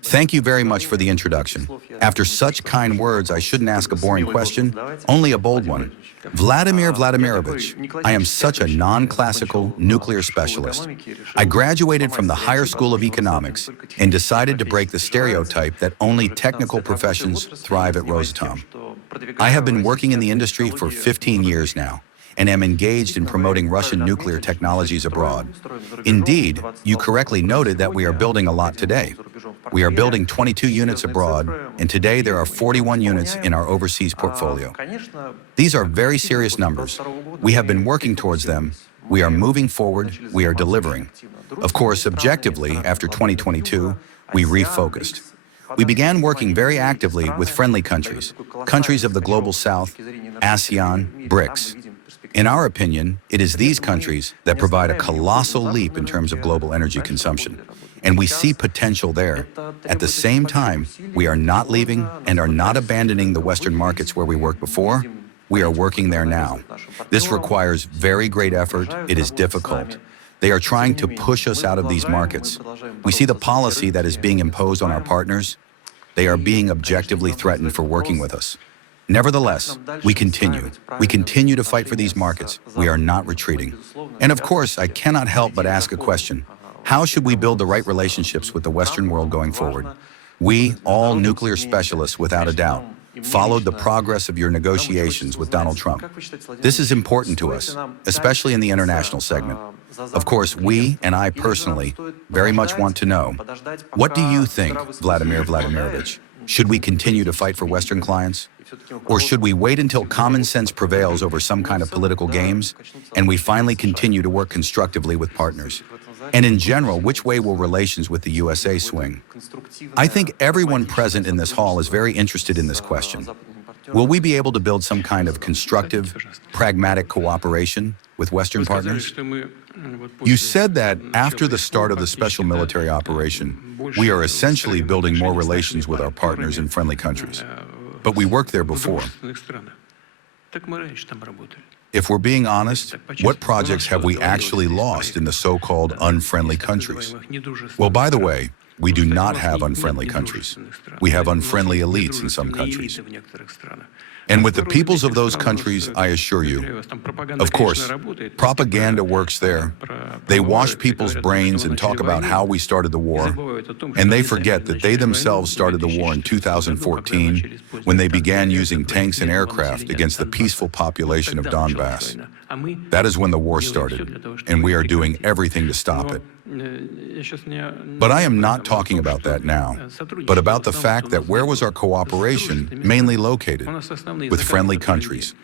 Thank you very much for the introduction. After such kind words, I shouldn't ask a boring question, only a bold one. Vladimir Vladimirovich, I am such a non-classical nuclear specialist. I graduated from the Higher School of Economics and decided to break the stereotype that only technical professions thrive at Rosatom. I have been working in the industry for 15 years now and am engaged in promoting Russian nuclear technologies abroad. Indeed, you correctly noted that we are building a lot today. We are building 22 units abroad, and today there are 41 units in our overseas portfolio. These are very serious numbers. We have been working towards them. We are moving forward. We are delivering. Of course, objectively, after 2022, we refocused. We began working very actively with friendly countries, countries of the Global South, ASEAN, BRICS. In our opinion, it is these countries that provide a colossal leap in terms of global energy consumption, and we see potential there. At the same time, we are not leaving and are not abandoning the Western markets where we worked before. We are working there now. This requires very great effort. It is difficult. They are trying to push us out of these markets. We see the policy that is being imposed on our partners. They are being objectively threatened for working with us. Nevertheless, we continue. We continue to fight for these markets. We are not retreating. And of course, I cannot help but ask a question. How should we build the right relationships with the Western world going forward? We, all nuclear specialists without a doubt, followed the progress of your negotiations with Donald Trump. This is important to us, especially in the international segment. Of course, we, and I personally, very much want to know, what do you think, Vladimir Vladimirovich? Should we continue to fight for Western clients? Or should we wait until common sense prevails over some kind of political games, and we finally continue to work constructively with partners? And in general, which way will relations with the USA swing? I think everyone present in this hall is very interested in this question. Will we be able to build some kind of constructive, pragmatic cooperation with Western partners? You said that after the start of the special military operation, we are essentially building more relations with our partners in friendly countries. But we worked there before. If we're being honest, what projects have we actually lost in the so-called unfriendly countries? Well, by the way, we do not have unfriendly countries. We have unfriendly elites in some countries. And with the peoples of those countries, I assure you, of course, propaganda works there. They wash people's brains and talk about how we started the war, and they forget that they themselves started the war in 2014 when they began using tanks and aircraft against the peaceful population of Donbass. That is when the war started, and we are doing everything to stop it. But I am not talking about that now, but about the fact that where was our cooperation mainly located? With friendly countries.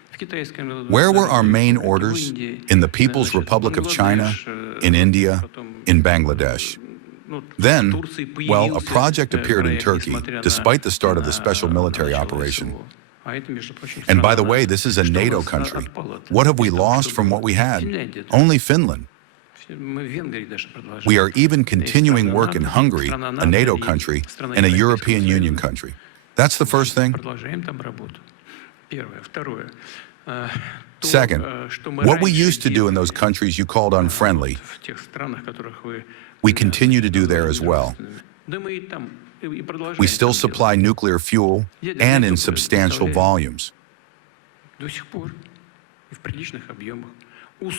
Where were our main orders? In the People's Republic of China, in India, in Bangladesh. Then, well, a project appeared in Turkey, despite the start of the special military operation. And by the way, this is a NATO country. What have we lost from what we had? Only Finland. We are even continuing work in Hungary, a NATO country, and a European Union country. That's the first thing. Second, what we used to do in those countries you called unfriendly, we continue to do there as well. We still supply nuclear fuel and in substantial volumes.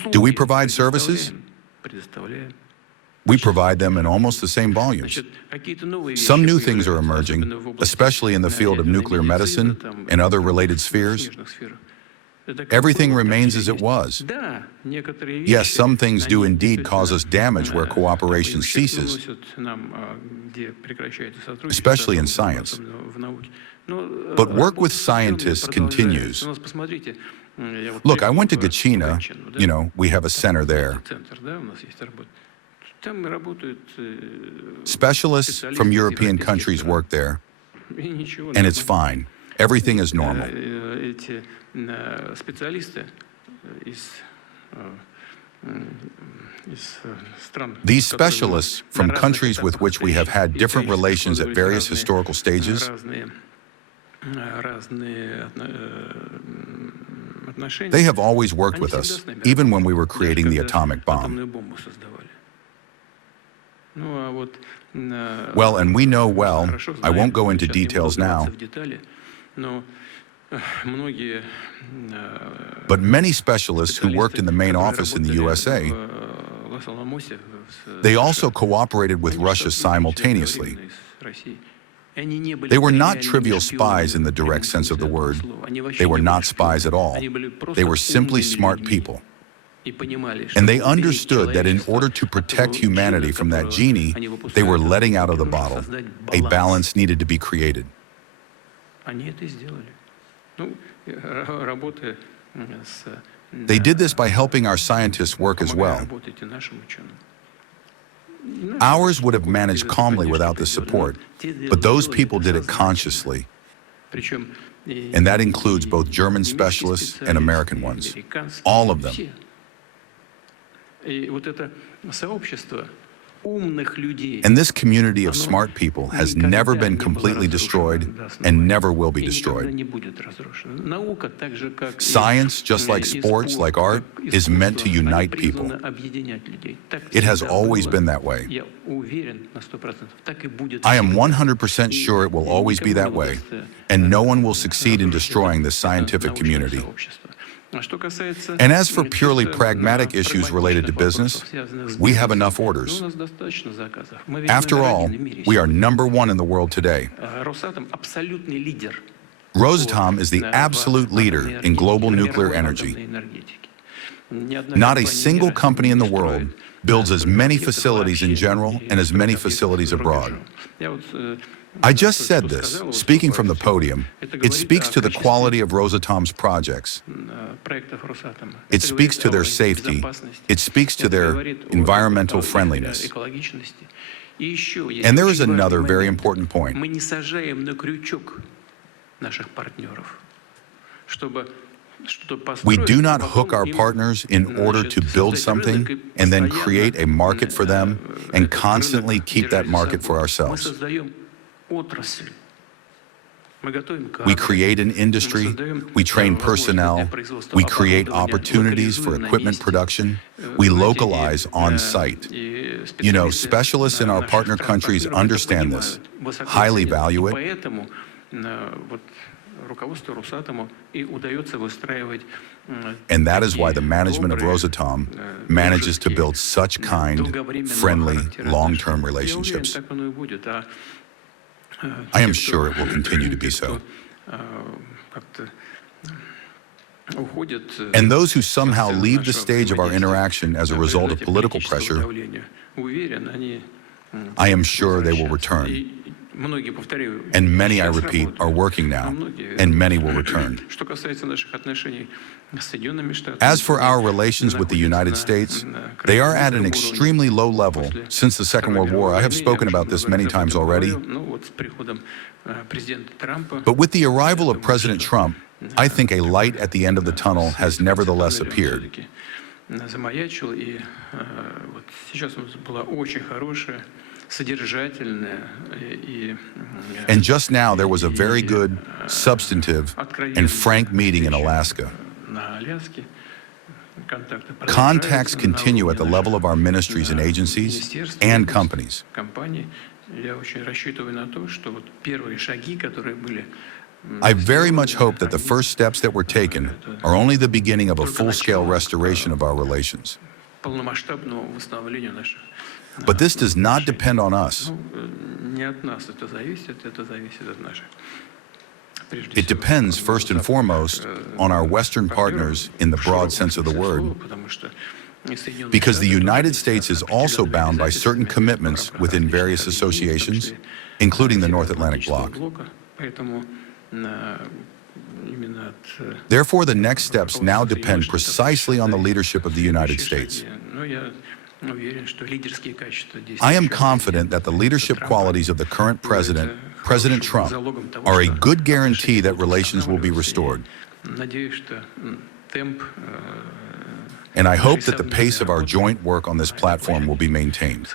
Do we provide services? We provide them in almost the same volumes. Some new things are emerging, especially in the field of nuclear medicine and other related spheres. Everything remains as it was. Yes, some things do indeed cause us damage where cooperation ceases, especially in science. But work with scientists continues. Look, I went to Gachina, we have a center there. Specialists from European countries work there, and it's fine. Everything is normal. These specialists from countries with which we have had different relations at various historical stages, they have always worked with us, even when we were creating the atomic bomb. Well, and we know well, I won't go into details now, but many specialists who worked in the main office in the USA, they also cooperated with Russia simultaneously. They were not trivial spies in the direct sense of the word. They were not spies at all. They were simply smart people. And they understood that in order to protect humanity from that genie they were letting out of the bottle, a balance needed to be created. They did this by helping our scientists work as well. Ours would have managed calmly without the support, but those people did it consciously. And that includes both German specialists and American ones. All of them. And this community of smart people has never been completely destroyed and never will be destroyed. Science, just like sports, like art, is meant to unite people. It has always been that way. I am 100% sure it will always be that way, and no one will succeed in destroying the scientific community. And as for purely pragmatic issues related to business, we have enough orders. After all, we are #1 in the world today. Rosatom is the absolute leader in global nuclear energy. Not a single company in the world builds as many facilities in general and as many facilities abroad. I just said this, speaking from the podium. It speaks to the quality of Rosatom's projects. It speaks to their safety. It speaks to their environmental friendliness. And there is another very important point. We do not hook our partners in order to build something and then create a market for them and constantly keep that market for ourselves. We create an industry, we train personnel, we create opportunities for equipment production, we localize on site. You know, specialists in our partner countries understand this, highly value it, and that is why the management of Rosatom manages to build such kind, friendly, long-term relationships. I am sure it will continue to be so. And those who somehow leave the stage of our interaction as a result of political pressure, I am sure they will return. And many, I repeat, are working now, and many will return. As for our relations with the United States, they are at an extremely low level since the Second World War. I have spoken about this many times already. But with the arrival of President Trump, I think a light at the end of the tunnel has nevertheless appeared. And just now there was a very good, substantive, and frank meeting in Alaska. Contacts continue at the level of our ministries and agencies and companies. I very much hope that the first steps that were taken are only the beginning of a full-scale restoration of our relations. But this does not depend on us. It depends, first and foremost, on our Western partners in the broad sense of the word, because the United States is also bound by certain commitments within various associations, including the North Atlantic Bloc. Therefore, the next steps now depend precisely on the leadership of the United States. I am confident that the leadership qualities of the current president, President Trump, are a good guarantee that relations will be restored. And I hope that the pace of our joint work on this platform will be maintained.